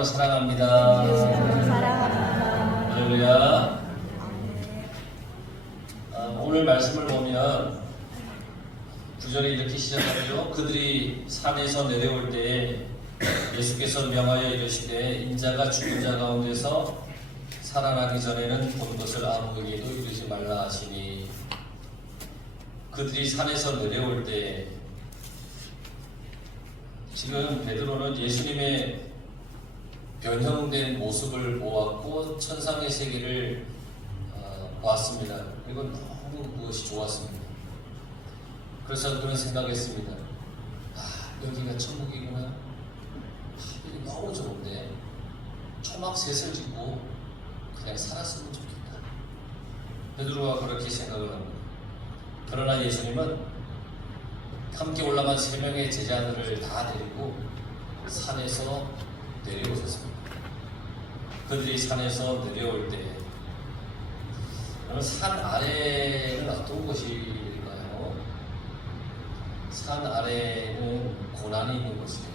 여러분을 사랑합니다. 할렐루야. 오늘 말씀을 보면 9절에 이렇게 시작하죠. 그들이 산에서 내려올 때에 예수께서 명하여 이르시되 인자가 죽은 자 가운데서 살아나기 전에는 본 것을 아무에게도 이르지 말라 하시니, 그들이 산에서 내려올 때, 지금 베드로는 예수님의 변형된 모습을 보았고 천상의 세계를 보았습니다. 이건 너무 무엇이 좋았습니다. 그래서 그런 생각했습니다. 여기가 천국이구나. 여기 너무 좋은데 초막셋을 짓고 그냥 살았으면 좋겠다. 베드로가 그렇게 생각을 합니다. 그러나 예수님은 함께 올라간 3명의 제자들을 다 데리고 산에서 내려오셨습니다. 그들이 산에서 내려올 때, 산 아래는 어떤 곳일까요? 산 아래는 고난이 있는 곳이에요.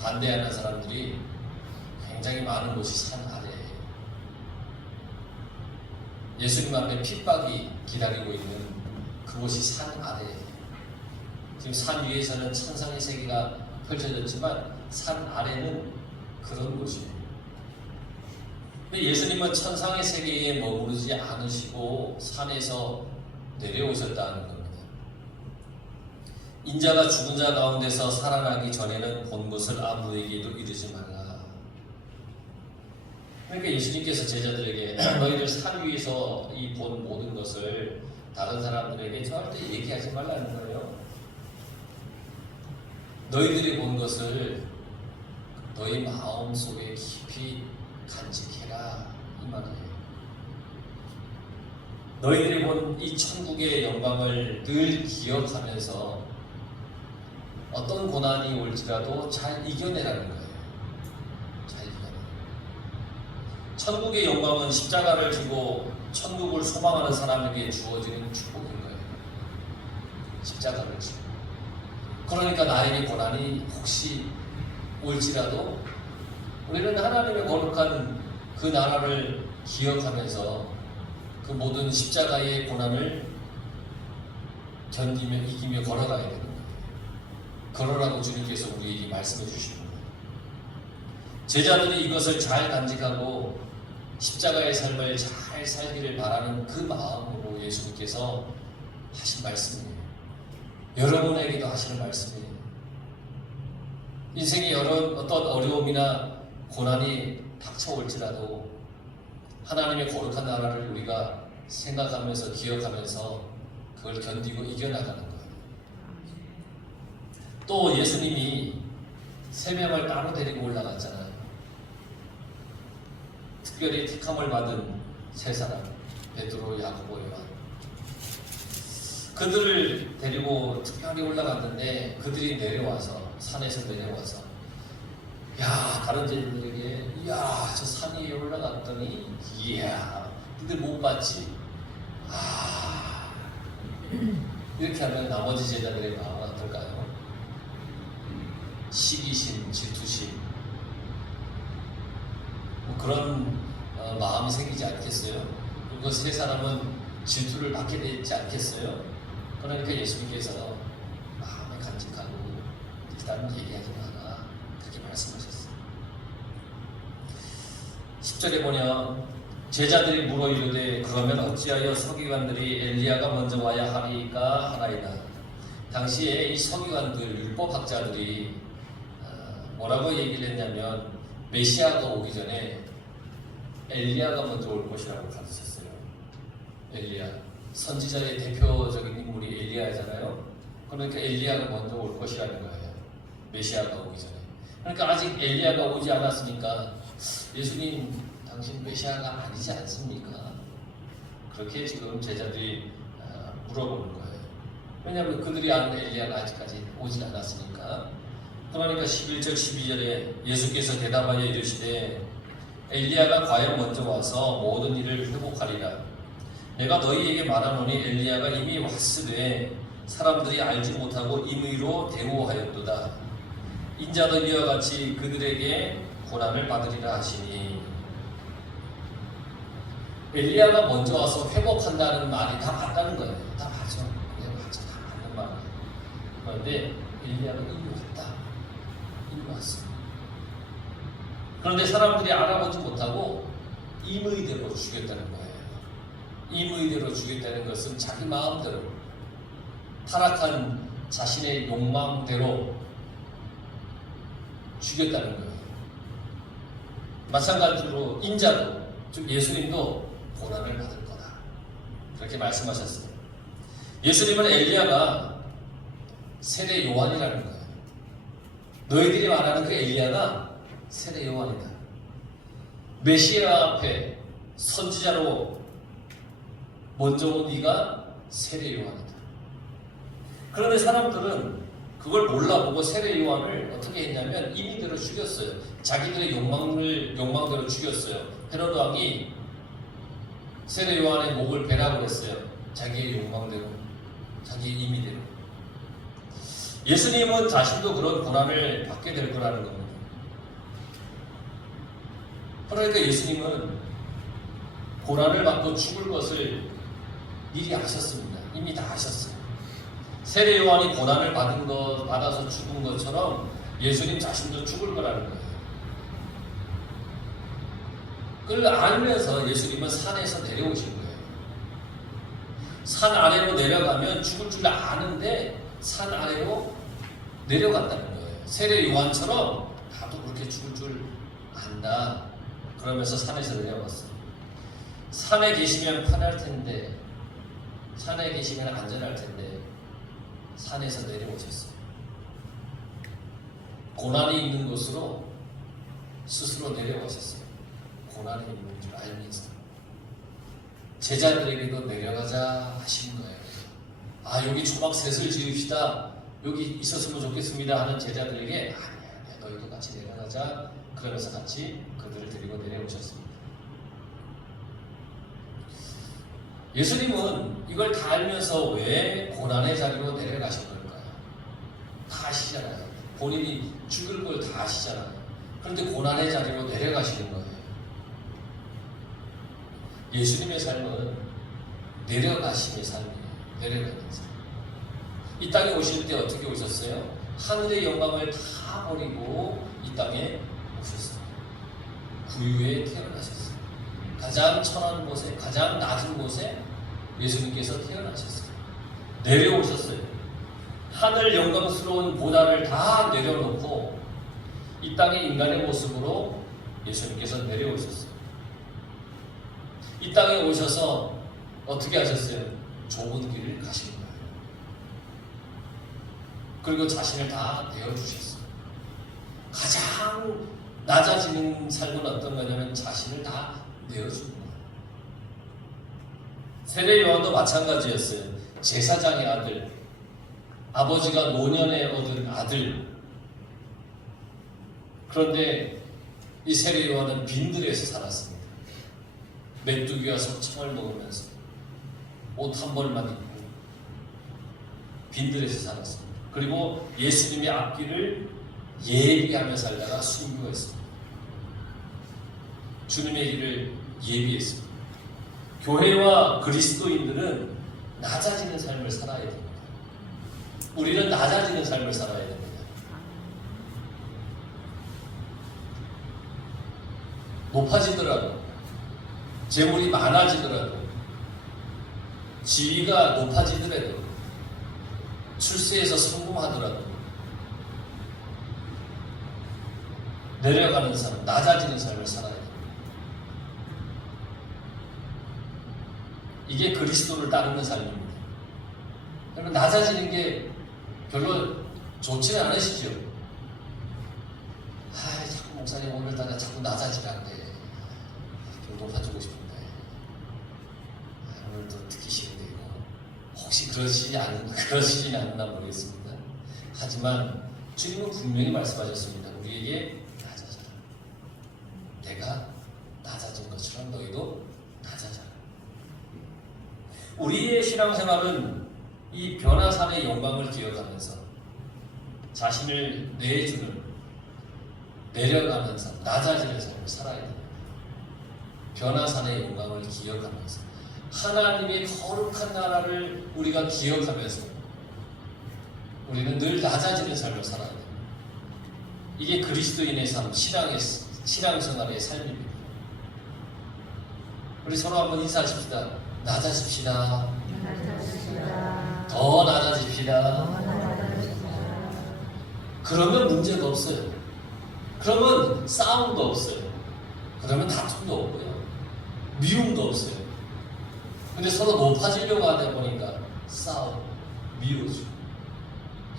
반대하는 사람들이 굉장히 많은 곳이 산 아래예요. 예수님 앞에 핍박이 기다리고 있는 그곳이 산 아래예요. 지금 산 위에서는 천상의 세계가 펼쳐졌지만 산 아래는 그런 곳이에요. 근데 예수님은 천상의 세계에 머무르지 않으시고 산에서 내려오셨다는 겁니다. 인자가 죽은 자 가운데서 살아나기 전에는 본 것을 아무에게도 이르지 말라. 그러니까 예수님께서 제자들에게 너희들 산 위에서 이 본 모든 것을 다른 사람들에게 절대 얘기하지 말라는 거예요. 너희들이 본 것을 너희 마음 속에 깊이 간직해라, 이 말이에요. 너희들이 본 이 천국의 영광을 늘 기억하면서 어떤 고난이 올지라도 잘 이겨내라는 거예요. 잘 이겨내. 천국의 영광은 십자가를 지고 천국을 소망하는 사람에게 주어지는 축복인 거예요. 십자가를 지고. 그러니까 나에게 고난이 혹시 올지라도 우리는 하나님의 거룩한 그 나라를 기억하면서 그 모든 십자가의 고난을 견디며 이기며 걸어가야 되는 거예요. 걸어라고 주님께서 우리에게 말씀해 주시는 거예요. 제자들이 이것을 잘 간직하고 십자가의 삶을 잘 살기를 바라는 그 마음으로 예수님께서 하신 말씀이에요. 여러분에게도 하시는 말씀이에요. 인생의 어떤 어려움이나 고난이 닥쳐올지라도 하나님의 거룩한 나라를 우리가 생각하면서 기억하면서 그걸 견디고 이겨나가는 거예요. 또 예수님이 3명을 따로 데리고 올라갔잖아요. 특별히 택함을 받은 3사람, 베드로, 야고보, 요한. 그들을 데리고 특별히 올라갔는데 그들이 내려와서, 산에서 내려와서, 다른 제자들에게 저 산 위에 올라갔더니 근데 못 봤지. 이렇게 하면 나머지 제자들의 마음은 어떨까요? 시기심, 질투심, 그런 마음이 생기지 않겠어요? 그리고 3사람은 질투를 받게 되지 않겠어요? 그러니까 예수님께서 마음에 간직하고 일단 얘기하지 마라, 그렇게 말씀하셨어요. 10절에 보면 제자들이 물어 이르되 그러면 어찌하여 서기관들이 엘리야가 먼저 와야 하리까 하나이다. 당시에 이 서기관들, 율법학자들이 뭐라고 얘기를 했냐면 메시아가 오기 전에 엘리야가 먼저 올 것이라고 가르쳤어요. 엘리야, 선지자의 대표적인 인물이 엘리야잖아요. 그러니까 엘리야가 먼저 올 것이라는 거예요. 메시아가 오기 전에. 그러니까 아직 엘리야가 오지 않았으니까 예수님, 당신 메시아가 아니지 않습니까? 그렇게 지금 제자들이 물어보는 거예요. 왜냐하면 그들이 아는 엘리야가 아직까지 오지 않았으니까. 그러니까 11절 12절에 예수께서 대답하여 이르시되 엘리야가 과연 먼저 와서 모든 일을 회복하리라. 내가 너희에게 말하노니 엘리야가 이미 왔으되 사람들이 알지 못하고 임의로 대우하였도다. 인자도 이와 같이 그들에게 고난을 받으리라 하시니, 엘리야가 먼저 와서 회복한다는 말이 다 맞다는 거예요. 다 맞아. 맞아. 다 맞는 말이에요. 그런데 엘리야가 이미 왔다. 이미 왔어. 그런데 사람들이 알아보지 못하고 임의대로 죽였다는 거예요. 임의대로 죽였다는 것은 자기 마음대로, 타락한 자신의 욕망대로 죽였다는 거예요. 마찬가지로 인자도, 즉 예수님도 고난을 받을 거다. 그렇게 말씀하셨어요. 예수님은 엘리야가 세례 요한이라는 거예요. 너희들이 말하는 그 엘리야가 세례 요한이다. 메시아 앞에 선지자로 먼저 온 이가 세례 요한이다. 그런데 사람들은 그걸 몰라보고 세례 요한을 어떻게 했냐면 임의대로 죽였어요. 자기들의 욕망대로 죽였어요. 헤로드 왕이 세례 요한의 목을 베라고 했어요. 자기의 욕망대로, 자기의 임의대로. 예수님은 자신도 그런 고난을 받게 될 거라는 겁니다. 그러니까 예수님은 고난을 받고 죽을 것을 미리 아셨습니다. 이미 다 아셨어요. 세례 요한이 고난을 받아서 죽은 것처럼 예수님 자신도 죽을 거라는 거예요. 그걸 알면서 예수님은 산에서 내려오신 거예요. 산 아래로 내려가면 죽을 줄 아는데 산 아래로 내려갔다는 거예요. 세례 요한처럼 나도 그렇게 죽을 줄 안다. 그러면서 산에서 내려갔어요. 산에 계시면 편할 텐데, 산에 계시면 안전할 텐데 산에서 내려오셨어요. 고난이 있는 곳으로 스스로 내려가셨어요. 고난이 있는 줄 알면서 제자들에게도 내려가자 하신 거예요. 아, 여기 초막셋을 지읍시다, 여기 있었으면 좋겠습니다 하는 제자들에게 아니야, 너희도 같이 내려가자. 그러면서 같이 그들을 데리고 내려오셨습니다. 예수님은 이걸 다 알면서 왜 고난의 자리로 내려가신 걸까요? 다 아시잖아요. 본인이 죽을 걸 다 아시잖아요. 그런데 고난의 자리로 내려가시는 거예요. 예수님의 삶은 내려가심의 삶이에요. 내려가는 삶. 이 땅에 오실 때 어떻게 오셨어요? 하늘의 영광을 다 버리고 이 땅에 오셨어요. 구유에 태어나셨어요. 가장 천한 곳에, 가장 낮은 곳에 예수님께서 태어나셨어요. 내려오셨어요. 하늘 영광스러운 보좌를 다 내려놓고 이 땅의 인간의 모습으로 예수님께서 내려오셨어요. 이 땅에 오셔서 어떻게 하셨어요? 좁은 길을 가신 거예요. 그리고 자신을 다 내어주셨어요. 가장 낮아지는 삶은 어떤 거냐면 자신을 다 내어주는 거예요. 세례 요한도 마찬가지였어요. 제사장의 아들, 아버지가 노년에 얻은 아들. 그런데 이 세례 요한은 빈들에서 살았습니다. 메뚜기와 석청을 먹으면서 옷 한 벌만 입고 빈들에서 살았습니다. 그리고 예수님의 앞길을 예비하며 살다가 순교했습니다. 주님의 길을 예비했습니다. 교회와 그리스도인들은 낮아지는 삶을 살아야 됩니다. 우리는 낮아지는 삶을 살아야 됩니다. 높아지더라도, 재물이 많아지더라도, 지위가 높아지더라도, 출세에서 성공하더라도 내려가는 삶, 낮아지는 삶을 살아야 됩니다. 이게 그리스도를 따르는 삶입니다. 여러분, 낮아지는 게 별로 좋지는 않으시죠? 자꾸 목사님 오늘따라 자꾸 낮아지라는데 좀 높아지고 싶은데 오늘도 듣기 싫은데 이거 혹시 그러시지 않나 모르겠습니다. 하지만 주님은 분명히 말씀하셨습니다. 우리에게 낮아져라. 내가 낮아진 것처럼 너희도 낮아져라. 우리의 신앙생활은 이 변화산의 영광을 기억하면서 자신을 내주는 내려가는 삶, 낮아지는 삶을 살아야 됩니다. 변화산의 영광을 기억하면서 하나님의 거룩한 나라를 우리가 기억하면서 우리는 늘 낮아지는 삶을 살아야 됩니다. 이게 그리스도인의 삶, 신앙생활의 삶입니다. 우리 서로 한번 인사하십시다. 낮아집시다. 더 낮아집시다. 그러면 문제가 없어요. 그러면 싸움도 없어요. 그러면 다툼도 없고요. 미움도 없어요. 근데 서로 높아지려고 하다 보니까 싸우고 미워지고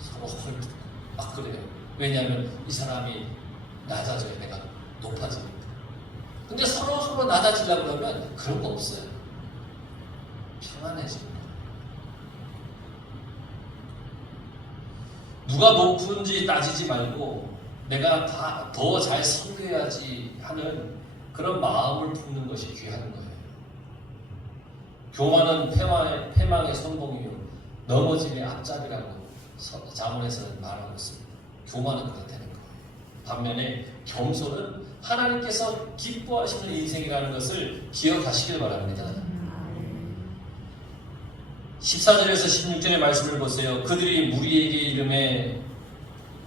서로 헐뜯고 막 그래요. 왜냐하면 이 사람이 낮아져야 내가 높아지니까. 근데 서로 낮아지려고 그러면 그런 거 없어요. 평안해집니다. 누가 높은지 따지지 말고 내가 더 잘 섬겨야지 하는 그런 마음을 품는 것이 귀한 거예요. 교만은 패망의 성공이요 넘어짐의 앞잡이라고 자문에서는 말하고 있습니다. 교만은 그렇다는 거예요. 반면에 겸손은 하나님께서 기뻐하시는 인생이라는 것을 기억하시길 바랍니다. 14절에서 16절의 말씀을 보세요. 그들이 무리에게 이르매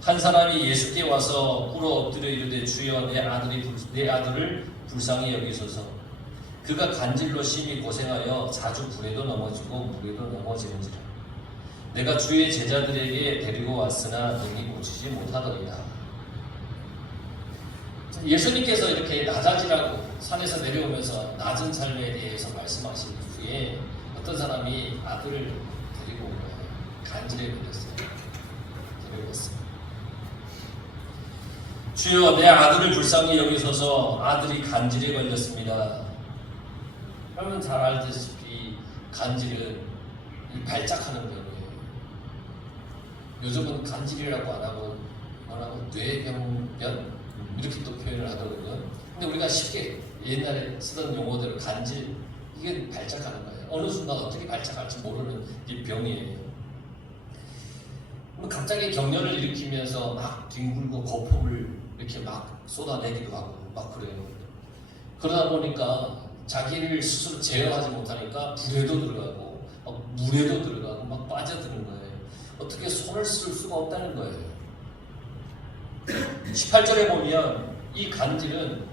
한 사람이 예수께 와서 꿇어 엎드려 이르되 주여 내 아들을 불쌍히 여기소서. 그가 간질로 심히 고생하여 자주 불에도 넘어지고 물에도 넘어지는지라. 내가 주의 제자들에게 데리고 왔으나 능히 고치지 못하더이다. 예수님께서 이렇게 낮아지라고 산에서 내려오면서 낮은 삶에 대해서 말씀하신 후에 어떤 사람이 아들을 데리고 온 거예요. 간질에 걸렸어요. 데리고 왔어요. 주여 내 아들을 불쌍히 여기소서. 아들이 간질에 걸렸습니다. 그러면 잘 알다시피 간질은 발작하는 병이에요. 요즘은 간질이라고 안 하고 뭐라고 뇌병변 이렇게 또 표현을 하더라고요. 근데 우리가 쉽게 옛날에 쓰던 용어들 간질 이게 발작하는 거예요. 어느 순간 어떻게 발작할지 모르는 이 병이에요. 갑자기 격렬을 일으키면서 막 뒹굴고 거품을 이렇게 막 쏟아내기도 하고 막 그래요. 그러다 보니까 자기를 스스로 제어하지 못하니까 불에도 들어가고 막 물에도 들어가고 막 빠져드는 거예요. 어떻게 손을 쓸 수가 없다는 거예요. 18절에 보면 이 간질은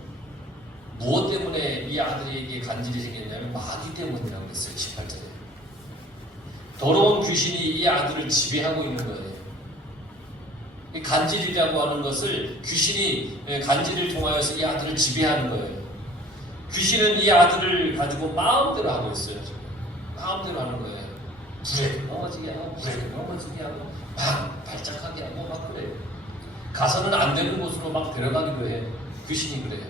무엇 때문에 이 아들에게 간질이 생겼냐면 마귀 때문이라고 했어요. 18절에 더러운 귀신이 이 아들을 지배하고 있는 거예요. 이 간질이라고 하는 것을 귀신이 간질을 통하여서 이 아들을 지배하는 거예요. 귀신은 이 아들을 가지고 마음대로 하고 있어요. 마음대로 하는 거예요. 불에 넘어지게 하고 물에 넘어지게 하고 막 발작하게 하고 막 그래요. 가서는 안 되는 곳으로 막 데려가기도 해요. 귀신이 그래요.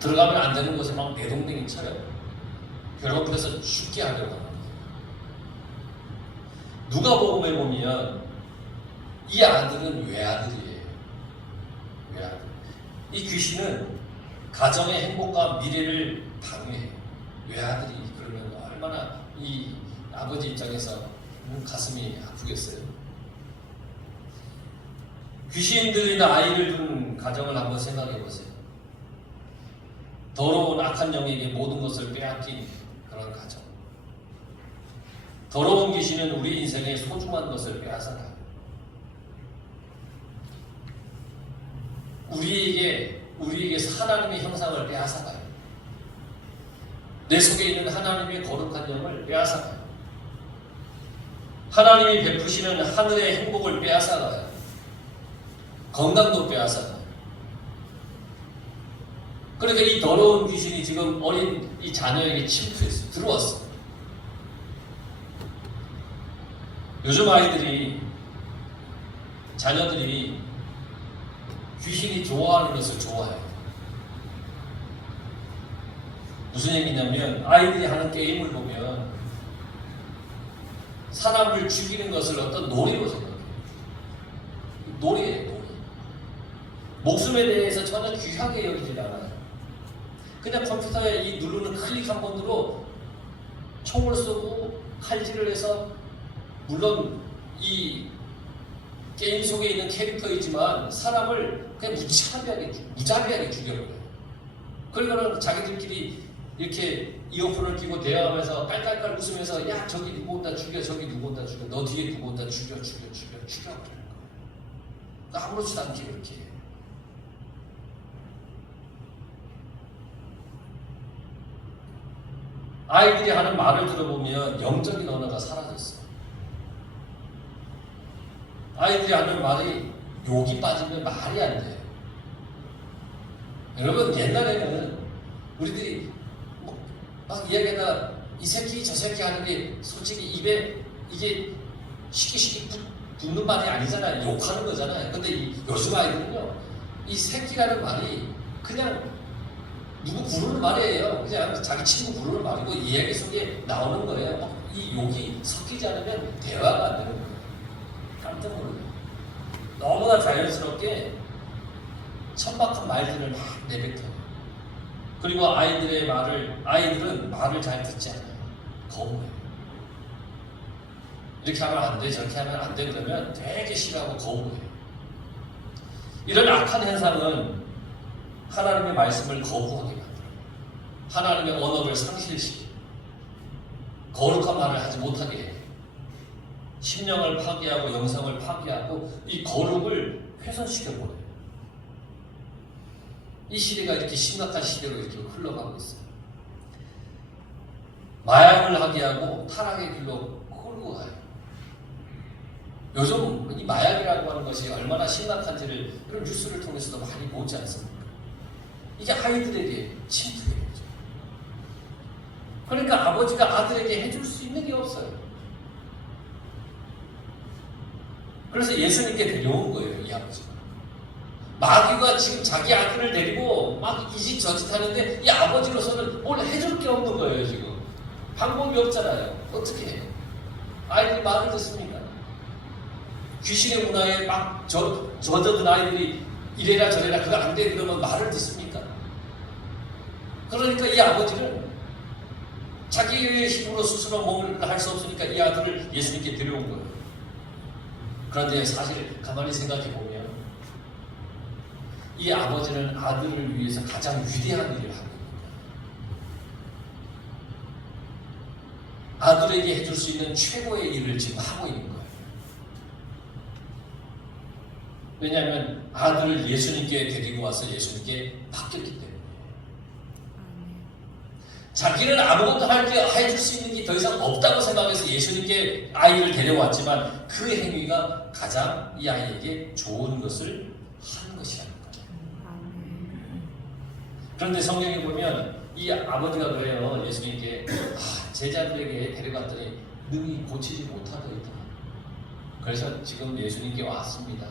들어가면 안 되는 곳에 막 내동댕이 쳐요. 결국 그래서 죽게 하려고 하는 거예요. 누가복음에 보면 이 아들은 외아들이에요. 외아들. 이 귀신은 가정의 행복과 미래를 방해해요. 외아들이 그러면 얼마나 이 아버지 입장에서 가슴이 아프겠어요. 귀신 들린 아이를 둔 가정을 한번 생각해 보세요. 더러운 악한 영에게 모든 것을 빼앗긴 그런 가정. 더러운 귀신은 우리 인생의 소중한 것을 빼앗아가요. 우리에게 하나님의 형상을 빼앗아가요. 내 속에 있는 하나님의 거룩한 영을 빼앗아가요. 하나님이 베푸시는 하늘의 행복을 빼앗아가요. 건강도 빼앗아가요. 그러니까 이 더러운 귀신이 지금 어린 이 자녀에게 침투해서 들어왔어요. 요즘 자녀들이 귀신이 좋아하는 것을 좋아해요. 무슨 얘기냐면 아이들이 하는 게임을 보면 사람을 죽이는 것을 어떤 놀이로 생각해요. 놀이에요, 놀이. 목숨에 대해서 전혀 귀하게 여기지 않아요. 그냥 컴퓨터에 이 누르는 클릭 한 번으로 총을 쏘고 칼질을 해서 물론 이 게임 속에 있는 캐릭터이지만 사람을 그냥 무자비하게 죽여버려요. 그러고는 자기들끼리 이렇게 이어폰을 끼고 대화하면서 깔깔깔 웃으면서 야 저기 누구 온다 죽여, 저기 누구 온다 죽여, 너 뒤에 누구 온다 죽여버려요. 아무렇지도 않게 그렇게 해요. 아이들이 하는 말을 들어보면 영적인 언어가 사라졌어. 아이들이 하는 말이 욕이 빠지면 말이 안 돼. 여러분 옛날에는 우리들이 막 이야기하다 이 새끼 저 새끼 하는 게 솔직히 입에 이게 쉽게 붙는 말이 아니잖아요. 욕하는 거잖아요. 근데 요즘 아이들은요 이 새끼라는 말이 그냥 누구 부르는 말이에요. 그냥 자기 친구 부르는 말이고 이야기 속에 나오는 거예요. 이 욕이 섞이지 않으면 대화가 안 되는 거예요. 깜짝 놀라요. 너무나 자연스럽게 천박한 말들을 막 내뱉어요. 그리고 아이들은 말을 잘 듣지 않아요. 거부해요. 이렇게 하면 안 돼, 저렇게 하면 안 돼, 그러면 되게 싫어하고 거부해요. 이런 악한 현상은 하나님의 말씀을 거부하게 만들어요. 하나님의 언어를 상실시키고 거룩한 말을 하지 못하게 해요. 심령을 파괴하고 영성을 파괴하고 이 거룩을 훼손시켜버려요. 이 시대가 이렇게 심각한 시대로 이렇게 흘러가고 있어요. 마약을 하게 하고 타락의 길로 끌고 가요. 요즘 이 마약이라고 하는 것이 얼마나 심각한지를 이런 뉴스를 통해서도 많이 보지 않습니까? 이게 아이들에게 침투해요. 그러니까 아버지가 아들에게 해줄 수 있는 게 없어요. 그래서 예수님께 데려온 거예요, 이 아버지가. 마귀가 지금 자기 아들을 데리고 막 이 짓 저 짓 하는데 이 아버지로서는 뭘 해줄 게 없는 거예요, 지금. 방법이 없잖아요. 어떻게 해요? 아이들이 말을 듣습니까? 귀신의 문화에 막 젖어든 아이들이 이래라 저래라 그거 안 돼 그러면 말을 듣습니까? 그러니까 이 아버지는 자기의 힘으로 스스로 몸을 할 수 없으니까 이 아들을 예수님께 데려온 거예요. 그런데 사실 가만히 생각해 보면 이 아버지는 아들을 위해서 가장 위대한 일을 하고 있는 거예요. 아들에게 해줄 수 있는 최고의 일을 지금 하고 있는 거예요. 왜냐하면 아들을 예수님께 데리고 와서 예수님께 맡겼기 때문에. 자기는 아무것도 해줄 수 있는 게 더 이상 없다고 생각해서 예수님께 아이를 데려왔지만 그 행위가 가장 이 아이에게 좋은 것을 하는 것이라는 거예요. 그런데 성경에 보면 이 아버지가 그래요. 예수님께 제자들에게 데려갔더니 능히 고치지 못하더이다. 그래서 지금 예수님께 왔습니다.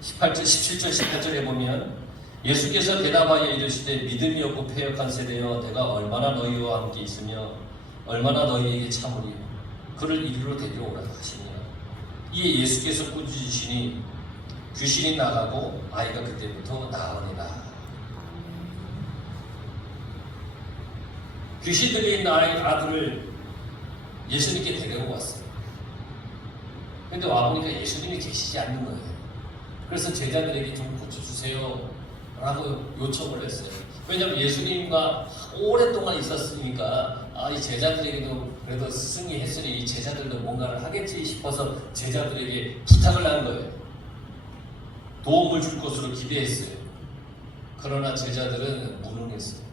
17절 18절에 보면 예수께서 대답하여 이르시되 믿음이 없고 패역한 세대여 내가 얼마나 너희와 함께 있으며 얼마나 너희에게 참으리요 그를 이리로 데려오라 하시니라. 이에 예수께서 꾸짖으시니 귀신이 나가고 아이가 그때부터 나으니라. 귀신 들린 아들을 예수님께 데리고 왔어요. 근데 와보니까 예수님이 계시지 않는 거예요. 그래서 제자들에게 좀 고쳐주세요 라고 요청을 했어요. 왜냐하면 예수님과 오랫동안 있었으니까 이 제자들에게도 그래도 스승이 했으니 이 제자들도 뭔가를 하겠지 싶어서 제자들에게 부탁을 한 거예요. 도움을 줄 것으로 기대했어요. 그러나 제자들은 무능했어요.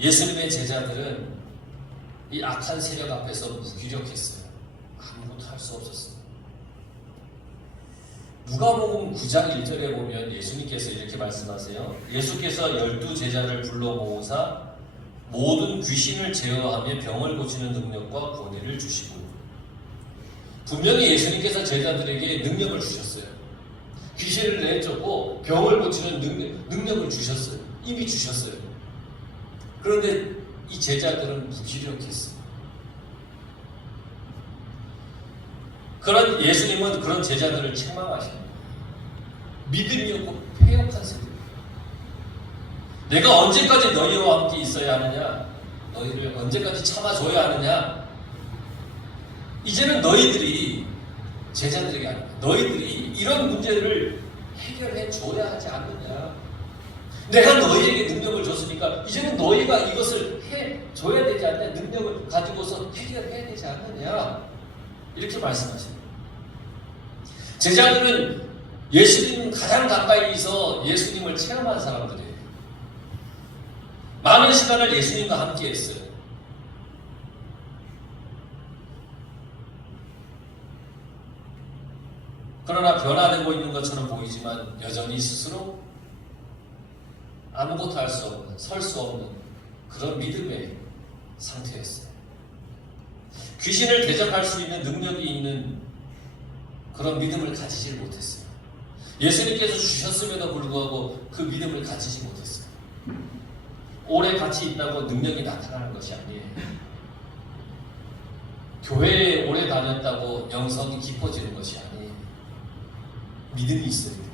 예수님의 제자들은 이 악한 세력 앞에서 무기력했어요. 아무것도 할 수 없었어요. 누가복음 9장 1절에 보면 예수님께서 이렇게 말씀하세요. 예수께서 12제자를 불러 모으사 모든 귀신을 제어하며 병을 고치는 능력과 권위를 주시고, 분명히 예수님께서 제자들에게 능력을 주셨어요. 귀신을 내쫓고 병을 고치는 능력을 주셨어요. 이미 주셨어요. 그런데 이 제자들은 무기력했어요. 그런 예수님은 그런 제자들을 책망하십니다. 믿음이 없고 패역한 세대. 내가 언제까지 너희와 함께 있어야 하느냐? 너희를 언제까지 참아줘야 하느냐? 이제는 너희들이 제자들에게 아니라 너희들이 이런 문제를 해결해 줘야 하지 않느냐. 내가 너희에게 능력을 줬으니까 이제는 너희가 이것을 해 줘야 되지 않느냐. 능력을 가지고서 해결해야 되지 않느냐. 이렇게 말씀하십니다. 제자들은 예수님 가장 가까이서 예수님을 체험한 사람들이에요. 많은 시간을 예수님과 함께 했어요. 그러나 변화되고 있는 것처럼 보이지만 여전히 스스로 아무것도 할 수 없는, 설 수 없는 그런 믿음의 상태였어요. 귀신을 대적할 수 있는 능력이 있는 그런 믿음을 가지지 못했어요. 예수님께서 주셨음에도 불구하고 그 믿음을 가지지 못했어요. 오래 같이 있다고 능력이 나타나는 것이 아니에요. 교회에 오래 다녔다고 영성이 깊어지는 것이 아니에요. 믿음이 있어야 돼요.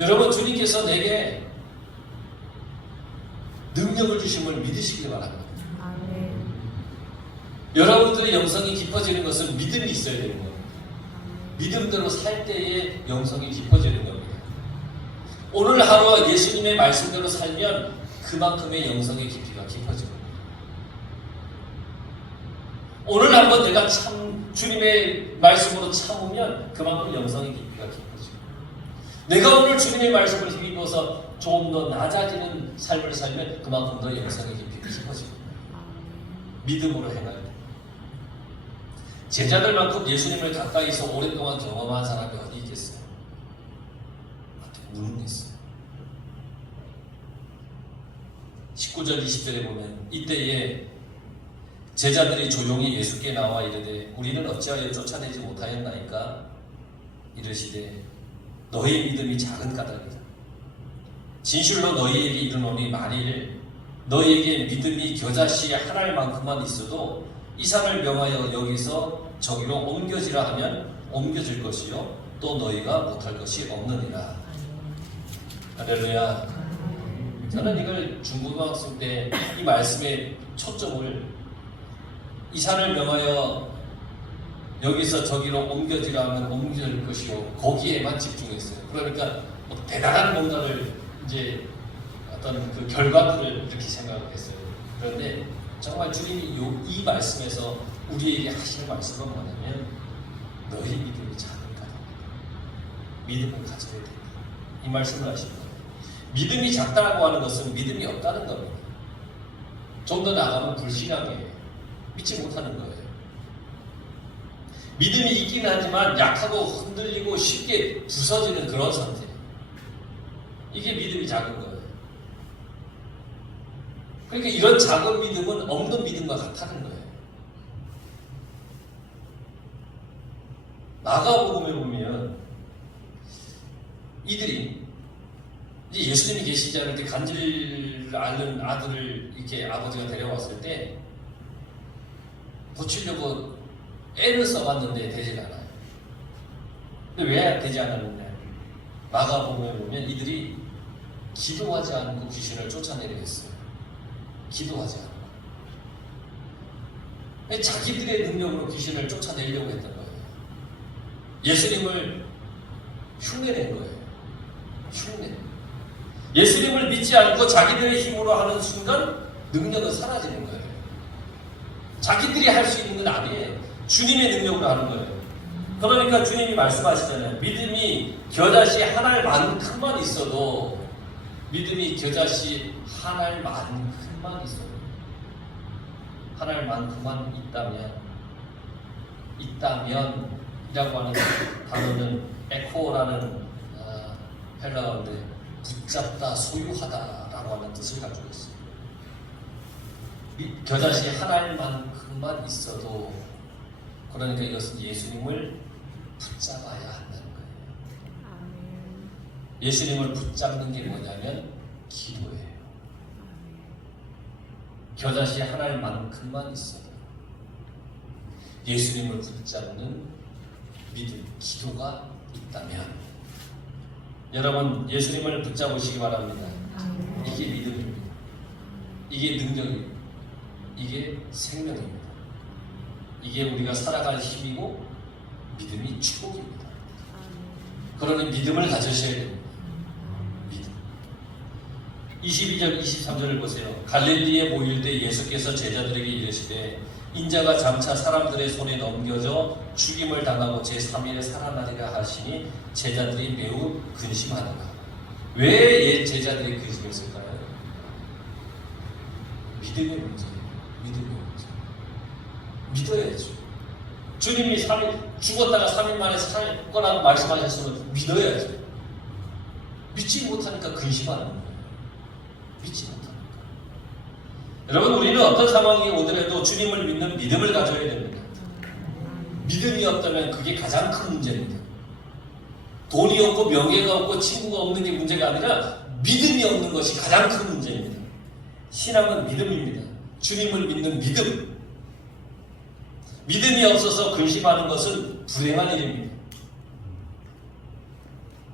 여러분, 주님께서 내게 능력을 주심을 믿으시길 바랍니다. 아멘. 여러분들의 영성이 깊어지는 것은 믿음이 있어야 되는 겁니다. 믿음대로 살 때에 영성이 깊어지는 겁니다. 오늘 하루 예수님의 말씀대로 살면 그만큼의 영성의 깊이가 깊어지는 겁니다. 오늘 한번 내가 주님의 말씀으로 참으면 그만큼 영성의 깊이가 깊어지고, 내가 오늘 주님의 말씀을 힘입어서 좀 더 낮아지는 삶을 살면 그만큼 더 영성의 깊이가 깊어지고, 믿음으로 행할 때 제자들만큼 예수님을 가까이서 오랫동안 경험한 사람이 어디 있겠어요? 무능했어요. 19절 20절에 보면 이때에 제자들이 조용히 예수께 나와 이르되 우리는 어찌하여 쫓아내지 못하였나이까? 이르시되 너희 믿음이 작은 까닭이다. 진실로 너희에게 이르노니 만일 너희에게 믿음이 겨자씨 한 알만큼만 있어도 이 산을 명하여 여기서 저기로 옮겨지라 하면 옮겨질 것이요 또 너희가 못할 것이 없느니라. 할렐루야. 저는 이걸 중고등학생 때 이 말씀의 초점을 이 산을 명하여 여기서 저기로 옮겨지라 하면 옮겨질 것이요 거기에만 집중했어요. 그러니까 뭐 대단한 뭔가를 이제 어떤 그 결과물을 이렇게 생각을 했어요. 그런데 정말 주님이 이 말씀에서 우리에게 하시는 말씀은 뭐냐면 너희 믿음이 작은가? 믿음을 가져야 된다. 이 말씀을 하시는 거예요. 믿음이 작다고 하는 것은 믿음이 없다는 겁니다. 좀 더 나가면 불신앙이에요. 믿지 못하는 거예요. 믿음이 있긴 하지만 약하고 흔들리고 쉽게 부서지는 그런 상태. 이게 믿음이 작은 거예요. 그러니까 이런 작은 믿음은 없는 믿음과 같다는 거예요. 마가복음에 보면 이들이 이제 예수님이 계시지 않을 때 간질을 앓는 아들을 이렇게 아버지가 데려왔을 때 고치려고 애를 써봤는데 되질 않아요. 근데 왜 되지 않았느냐? 마가복음에 보면 이들이 기도하지 않고 귀신을 쫓아내려 했어요. 기도하지 않고. 자기들의 능력으로 귀신을 쫓아내려고 했던 거예요. 예수님을 흉내낸 거예요. 흉내. 예수님을 믿지 않고 자기들의 힘으로 하는 순간 능력은 사라지는 거예요. 자기들이 할 수 있는 건 아니에요. 주님의 능력으로 하는 거예요. 그러니까 주님이 말씀하시잖아요. 믿음이 겨자씨 한 알만큼만 있어도 믿음이 겨자씨 한 알만큼만 있어도 한 알만큼만 있다면 이라고 하는 단어는 에코라는 헬라어인데 붙잡다, 소유하다라고 하는 뜻을 가지고 있어요. 겨자씨 한 알만큼만 있어도 그러니까 이것은 예수님을 붙잡아야 한다는 거예요. 예수님을 붙잡는 게 뭐냐면 기도예요. 겨자씨 한 알만큼만 있어도 예수님을 붙잡는 믿음, 기도가 있다면 여러분 예수님을 붙잡으시기 바랍니다. 이게 믿음입니다. 이게 능력입니다. 이게 생명입니다. 이게 우리가 살아갈 힘이고 믿음이 축복입니다. 그러니 믿음을 가지셔야 됩니다. 믿음. 22절 23절을 보세요. 갈릴리에 모일 때 예수께서 제자들에게 이르시되 인자가 장차 사람들의 손에 넘겨져 죽임을 당하고 제3일에 살아나리라 하시니 제자들이 매우 근심하더라. 왜 제자들이 근심했을까요? 믿음의 문제예요. 믿음의 문제. 믿어야죠. 주님이 죽었다가 3일 만에 살 거라고 말씀하셨으면 믿어야죠. 믿지 못하니까 근심하는 거예요. 믿지 못하니까. 여러분, 우리는 어떤 상황이 오더라도 주님을 믿는 믿음을 가져야 됩니다. 믿음이 없다면 그게 가장 큰 문제입니다. 돈이 없고 명예가 없고 친구가 없는 게 문제가 아니라 믿음이 없는 것이 가장 큰 문제입니다. 신앙은 믿음입니다. 주님을 믿는 믿음. 믿음이 없어서 근심하는 것은 불행한 일입니다.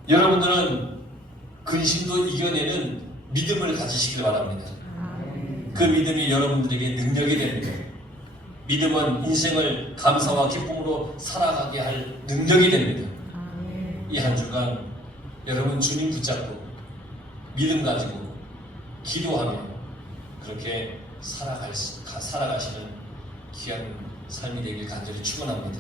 여러분들은 근심도 이겨내는 믿음을 가지시길 바랍니다. 그 믿음이 여러분들에게 능력이 됩니다. 믿음은 인생을 감사와 기쁨으로 살아가게 할 능력이 됩니다. 이 한 주간 여러분 주님 붙잡고 믿음 가지고 기도하며 그렇게 살아가시는 귀한 삶이 되길 간절히 축원합니다.